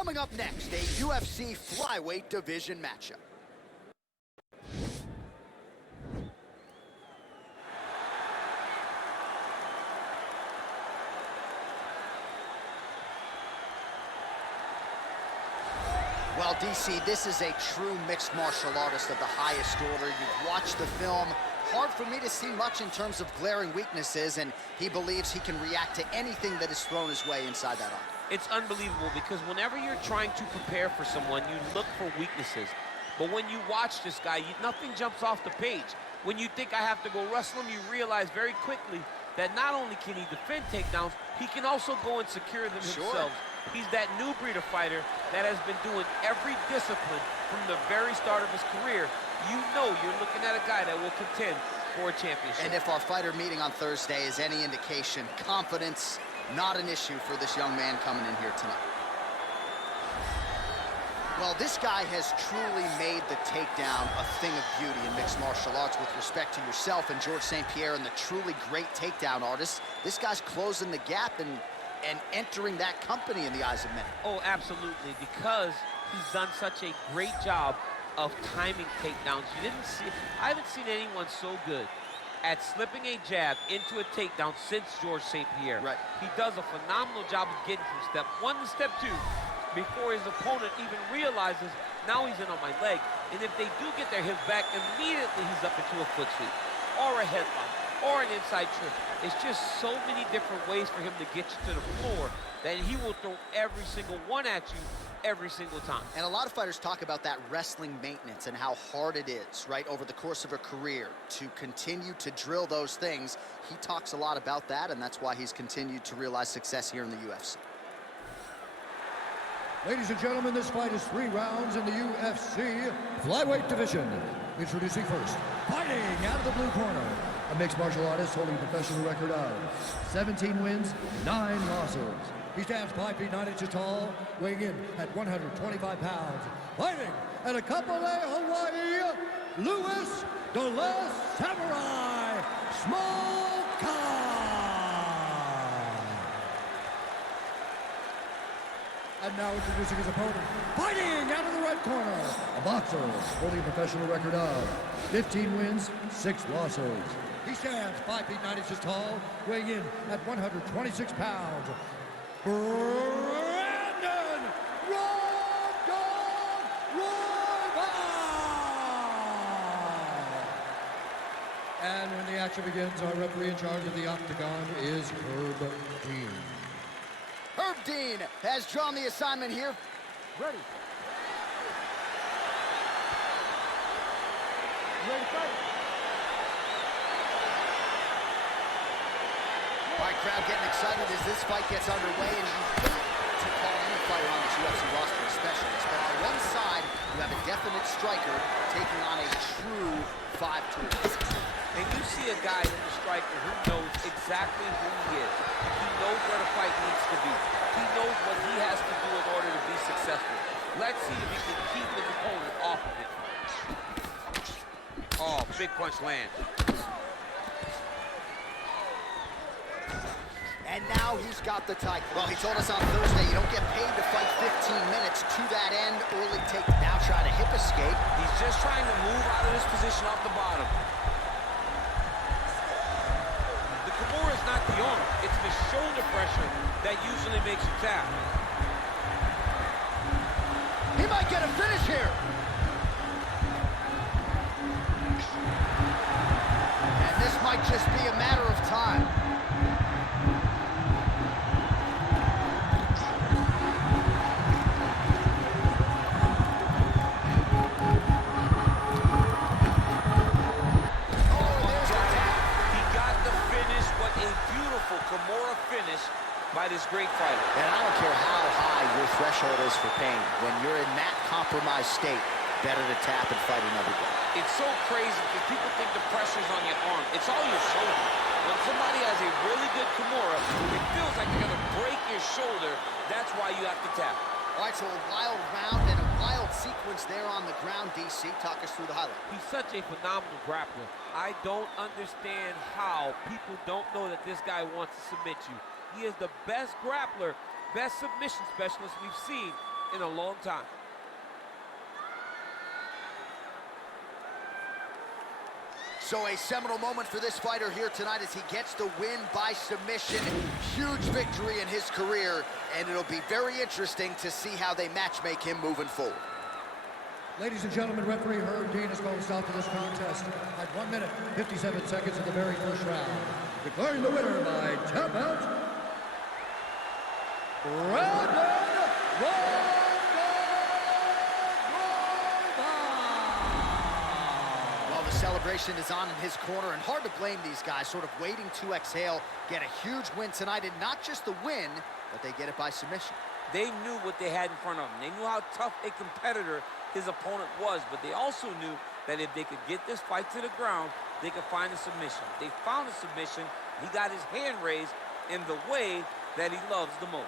Coming up next, a UFC flyweight division matchup. Well, DC, this is a true mixed martial artist of the highest order. You've watched the film. Hard for me to see much in terms of glaring weaknesses, and he believes he can react to anything that is thrown his way inside that arc. It's unbelievable because whenever you're trying to prepare for someone, you look for weaknesses. But when you watch this guy, nothing jumps off the page. When you think I have to go wrestle him, you realize very quickly that not only can he defend takedowns, he can also go and secure them himself. He's that new breed of fighter that has been doing every discipline from the very start of his career. You know you're looking at a guy that will contend for a championship. And if our fighter meeting on Thursday is any indication, confidence, not an issue for this young man coming in here tonight. Well, this guy has truly made the takedown a thing of beauty in mixed martial arts with respect to yourself and George St. Pierre and the truly great takedown artists. This guy's closing the gap and entering that company in the eyes of many. Oh, absolutely, because he's done such a great job of timing takedowns. I haven't seen anyone so good at slipping a jab into a takedown since George St. Pierre. Right. He does a phenomenal job of getting from step 1 to step 2 before his opponent even realizes now he's in on my leg. And if they do get their hips back, immediately he's up into a foot sweep or a headlock or an inside trip. It's just so many different ways for him to get you to the floor that he will throw every single one at you every single time. And a lot of fighters talk about that wrestling maintenance and how hard it is, right, over the course of a career to continue to drill those things. He talks a lot about that, and that's why he's continued to realize success here in the UFC. Ladies and gentlemen, this fight is 3 rounds in the UFC flyweight division. Introducing first, fighting out of the blue corner, a mixed martial artist holding a professional record of 17 wins, 9 losses. He stands 5 feet 9 inches tall, weighing in at 125 pounds. Fighting at a Kapolei, Hawaii, Louis de la Samurai Smolka. And now introducing his opponent, fighting out of the red corner, a boxer holding a professional record of 15 wins, 6 losses. He stands 5 feet 9 inches tall, weighing in at 126 pounds. Brandon Royval! And when the action begins, our referee in charge of the octagon is Herb Dean. Herb Dean has drawn the assignment here. Ready. Ready to fight? All right, crowd getting excited as this fight gets underway, and you hate to call any fighter on this UFC roster a specialist, but on one side, you have a definite striker taking on a true 5-tool. And you see a guy in the striker who knows exactly who he is. He knows where the fight needs to be. He knows what he has to do in order to be successful. Let's see if he can keep his opponent off of it. Oh, big punch land. And now he's got the title. Well, he told us on Thursday you don't get paid to fight 15 minutes. To that end, early take. Now try to hip escape. He's just trying to move out of this position off the bottom. The Kimura is not the arm. It's the shoulder pressure that usually makes you tap. He might get a finish here. And this might just be a matter of time. Kimura finish by this great fighter. And I don't care how high your threshold is for pain. When you're in that compromised state, better to tap and fight another day. It's so crazy because people think the pressure's on your arm. It's all your shoulder. When somebody has a really good Kimura, it feels like they're going to break your shoulder. That's why you have to tap. All right, so a wild round and a wild sequence there on the ground. DC, talk us through the highlight. He's such a phenomenal grappler. I don't understand how people don't know that this guy wants to submit you. He is the best grappler, best submission specialist we've seen in a long time. So a seminal moment for this fighter here tonight as he gets the win by submission. Huge victory in his career, and it'll be very interesting to see how they matchmake him moving forward. Ladies and gentlemen, referee Herb Dean has called a stop to this contest at 1 minute, 57 seconds of the very first round. Declaring the winner by tap out, Brandon Royval! Well, the celebration is on in his corner, and hard to blame these guys, sort of waiting to exhale, get a huge win tonight, and not just the win, but they get it by submission. They knew what they had in front of them. They knew how tough a competitor his opponent was, but they also knew that if they could get this fight to the ground, they could find a submission. They found a submission. He got his hand raised in the way that he loves the most.